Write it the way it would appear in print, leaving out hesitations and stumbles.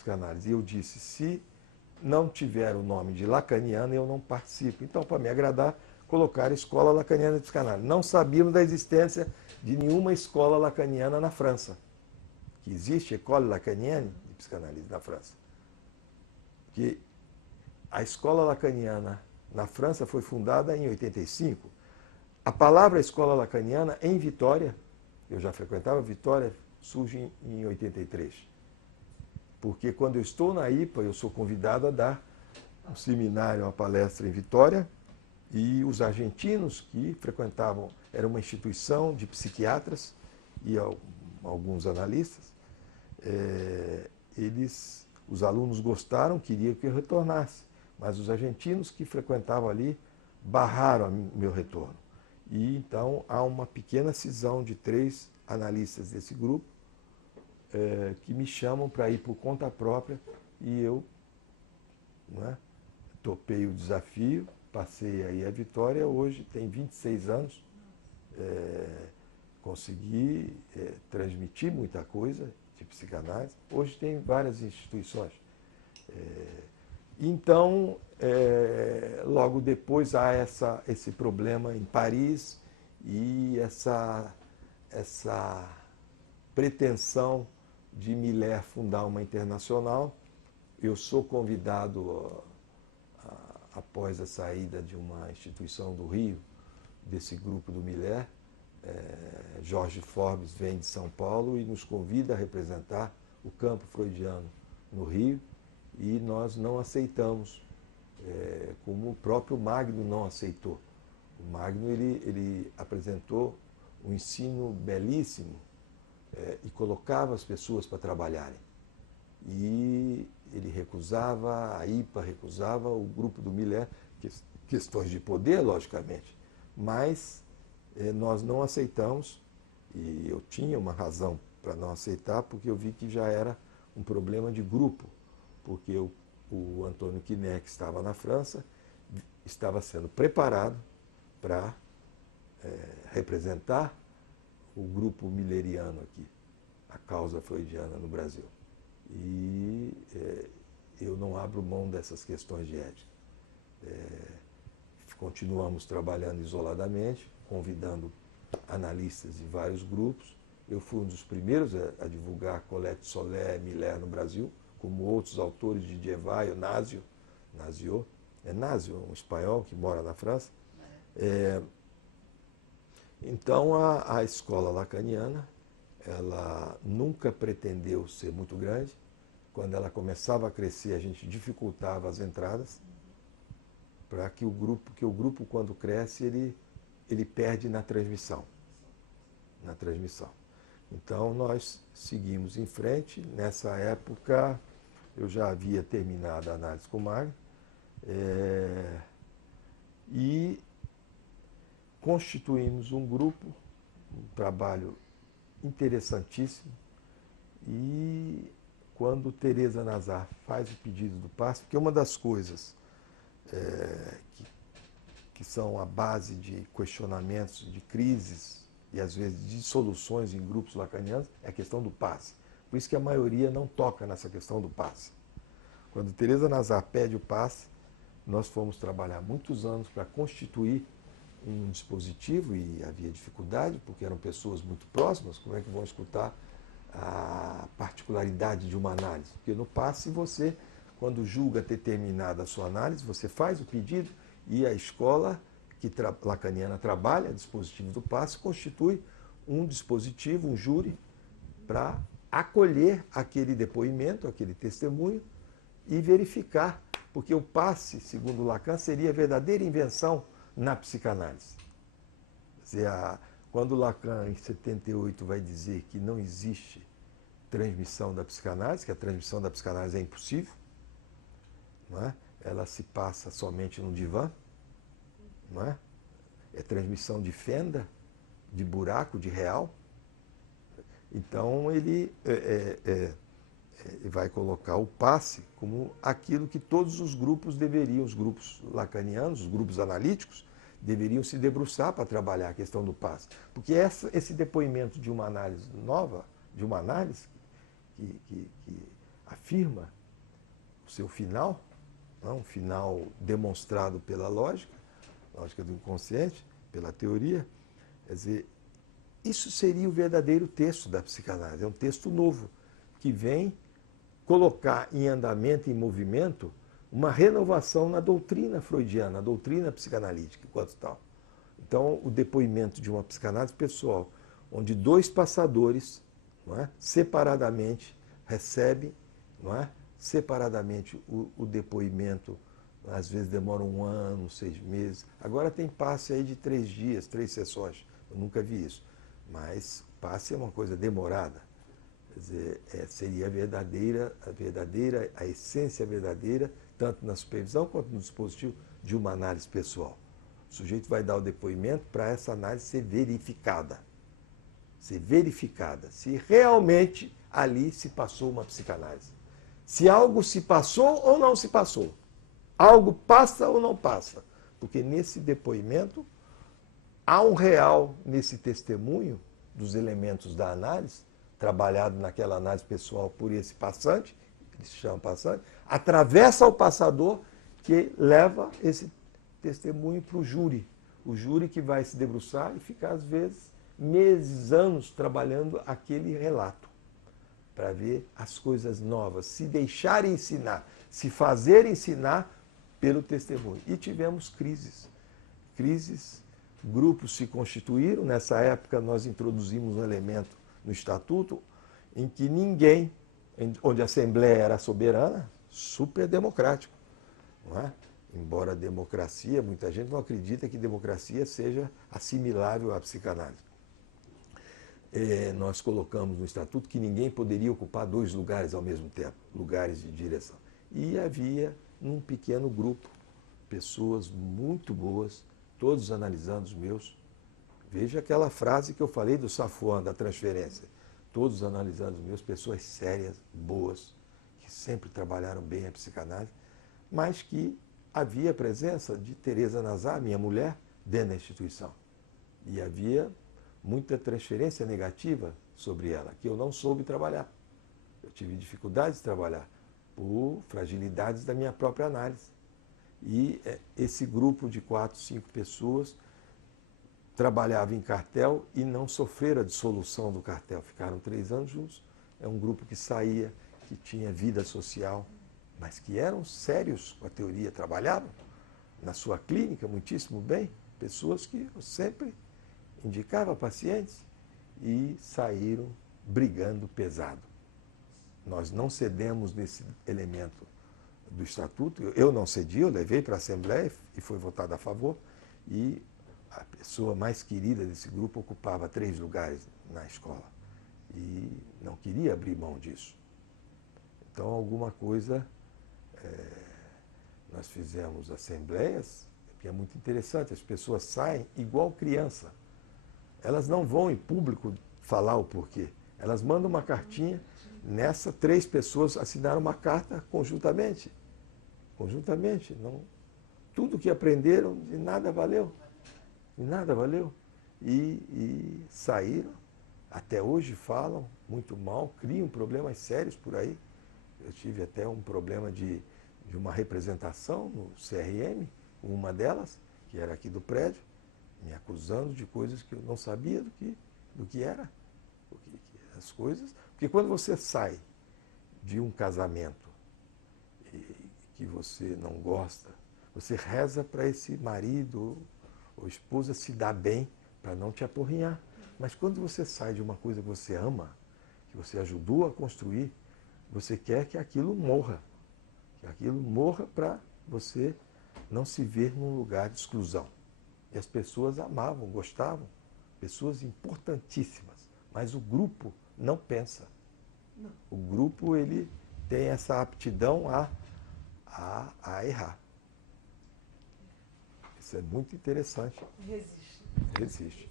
psicanálise. E eu disse, se não tiver o nome de lacaniana, eu não participo. Então, para me agradar, colocaram Escola Lacaniana de Psicanálise. Não sabíamos da existência de nenhuma escola lacaniana na França. Que existe École Lacanienne de Psicanálise na França. Que a escola lacaniana na França foi fundada em 85. A palavra escola lacaniana em Vitória, eu já frequentava Vitória, surge em 83. Porque quando eu estou na IPA, eu sou convidado a dar um seminário, uma palestra em Vitória, e os argentinos que frequentavam, era uma instituição de psiquiatras e alguns analistas, os alunos gostaram, queriam que eu retornasse, mas os argentinos que frequentavam ali barraram o meu retorno. E então há uma pequena cisão de 3 analistas desse grupo que me chamam para ir por conta própria e eu topei o desafio, passei aí a Vitória, hoje tem 26 anos, consegui transmitir muita coisa de psicanálise. Hoje tem várias instituições. Então, logo depois há esse problema em Paris e essa pretensão de Miller fundar uma internacional. Eu sou convidado, após a saída de uma instituição do Rio, desse grupo do Miller, Jorge Forbes vem de São Paulo e nos convida a representar o campo freudiano no Rio, e nós não aceitamos, como o próprio Magno não aceitou. O Magno ele apresentou um ensino belíssimo e colocava as pessoas para trabalharem. E ele recusava, a IPA recusava, o grupo do Miller, questões de poder, logicamente, mas nós não aceitamos, e eu tinha uma razão para não aceitar, porque eu vi que já era um problema de grupo, porque o Antônio Quiné, que estava na França, estava sendo preparado para representar o grupo milleriano aqui, a causa freudiana no Brasil. E eu não abro mão dessas questões de ética. Continuamos trabalhando isoladamente, convidando analistas de vários grupos. Eu fui um dos primeiros a divulgar Colette Solé, Miller no Brasil, como outros autores de Dievaio, Nasio, um espanhol que mora na França. Então, a escola lacaniana, ela nunca pretendeu ser muito grande. Quando ela começava a crescer, a gente dificultava as entradas, para que o grupo, quando cresce, ele perde na transmissão. Então, nós seguimos em frente. Nessa época, eu já havia terminado a análise com o Magno, e constituímos um grupo, um trabalho interessantíssimo. E quando Teresa Nazar faz o pedido do passe, porque uma das coisas que são a base de questionamentos, de crises e às vezes de soluções em grupos lacanianos, é a questão do passe. Por isso que a maioria não toca nessa questão do passe. Quando Teresa Nazar pede o passe, nós fomos trabalhar muitos anos para constituir um dispositivo, e havia dificuldade, porque eram pessoas muito próximas. Como é que vão escutar a particularidade de uma análise? Porque no passe você, quando julga ter terminado a sua análise, você faz o pedido e a escola lacaniana trabalha, dispositivo do passe, constitui um dispositivo, um júri, para acolher aquele depoimento, aquele testemunho e verificar, porque o passe, segundo Lacan, seria a verdadeira invenção na psicanálise. Quer dizer, quando Lacan, em 78, vai dizer que não existe transmissão da psicanálise, que a transmissão da psicanálise é impossível, não é? Ela se passa somente no divã, não é? É transmissão de fenda, de buraco, de real. Então ele vai colocar o passe como aquilo que todos os grupos deveriam, os grupos lacanianos, os grupos analíticos, deveriam se debruçar para trabalhar a questão do passe. Porque esse depoimento de uma análise nova, de uma análise que afirma o seu final, um final demonstrado pela lógica do inconsciente, pela teoria. Quer dizer, isso seria o verdadeiro texto da psicanálise. É um texto novo, que vem colocar em andamento, em movimento, uma renovação na doutrina freudiana, na doutrina psicanalítica, enquanto tal. Então, o depoimento de uma psicanálise pessoal, onde dois passadores, não é, separadamente recebem, não é, separadamente o depoimento, às vezes demora 1 ano, 6 meses. Agora tem passe aí de 3 dias, 3 sessões. Eu nunca vi isso. Mas passe é uma coisa demorada. Quer dizer, seria a essência verdadeira, tanto na supervisão quanto no dispositivo, de uma análise pessoal. O sujeito vai dar o depoimento para essa análise ser verificada. Se realmente ali se passou uma psicanálise. Se algo se passou ou não se passou. Algo passa ou não passa. Porque nesse depoimento há um real, nesse testemunho dos elementos da análise, trabalhado naquela análise pessoal por esse passante, que se chama passante, atravessa o passador que leva esse testemunho para o júri. O júri que vai se debruçar e ficar, às vezes, meses, anos trabalhando aquele relato, para ver as coisas novas, se deixar ensinar, se fazer ensinar pelo testemunho. E tivemos crises, grupos se constituíram. Nessa época nós introduzimos um elemento no Estatuto em que ninguém, onde a Assembleia era soberana, super democrático, não é? Embora a democracia, muita gente não acredita que democracia seja assimilável à psicanálise. Nós colocamos no Estatuto que ninguém poderia ocupar 2 lugares ao mesmo tempo, lugares de direção. E havia, num pequeno grupo, pessoas muito boas, todos analisando os meus. Veja aquela frase que eu falei do Safuan, da transferência. Todos analisando os meus, pessoas sérias, boas, que sempre trabalharam bem a psicanálise, mas que havia a presença de Teresa Nazar, minha mulher, dentro da instituição. E havia muita transferência negativa sobre ela, que eu não soube trabalhar. Eu tive dificuldades de trabalhar por fragilidades da minha própria análise. E esse grupo de 4, 5 pessoas trabalhava em cartel e não sofreram a dissolução do cartel. Ficaram 3 anos juntos. É um grupo que saía, que tinha vida social, mas que eram sérios com a teoria, trabalhavam na sua clínica muitíssimo bem, pessoas que eu sempre indicava a pacientes, e saíram brigando pesado. Nós não cedemos nesse elemento do Estatuto. Eu não cedi, eu levei para a Assembleia e foi votado a favor, e a pessoa mais querida desse grupo ocupava 3 lugares na escola e não queria abrir mão disso. Então, alguma coisa, nós fizemos assembleias, que é muito interessante, as pessoas saem igual criança. Elas não vão em público falar o porquê. Elas mandam uma cartinha, nessa 3 pessoas assinaram uma carta conjuntamente. Não, tudo que aprenderam de nada valeu. De nada valeu. E saíram, até hoje falam muito mal, criam problemas sérios por aí. Eu tive até um problema de uma representação no CRM, uma delas, que era aqui do prédio, me acusando de coisas que eu não sabia do que era. As coisas. Porque quando você sai de um casamento que você não gosta, você reza para esse marido ou esposa se dar bem, para não te apurrinhar. Mas quando você sai de uma coisa que você ama, que você ajudou a construir, você quer que aquilo morra. Que aquilo morra para você não se ver num lugar de exclusão. E as pessoas amavam, gostavam, pessoas importantíssimas. Mas o grupo não pensa. Não. O grupo, ele tem essa aptidão a errar. Isso é muito interessante. Resiste. Resiste.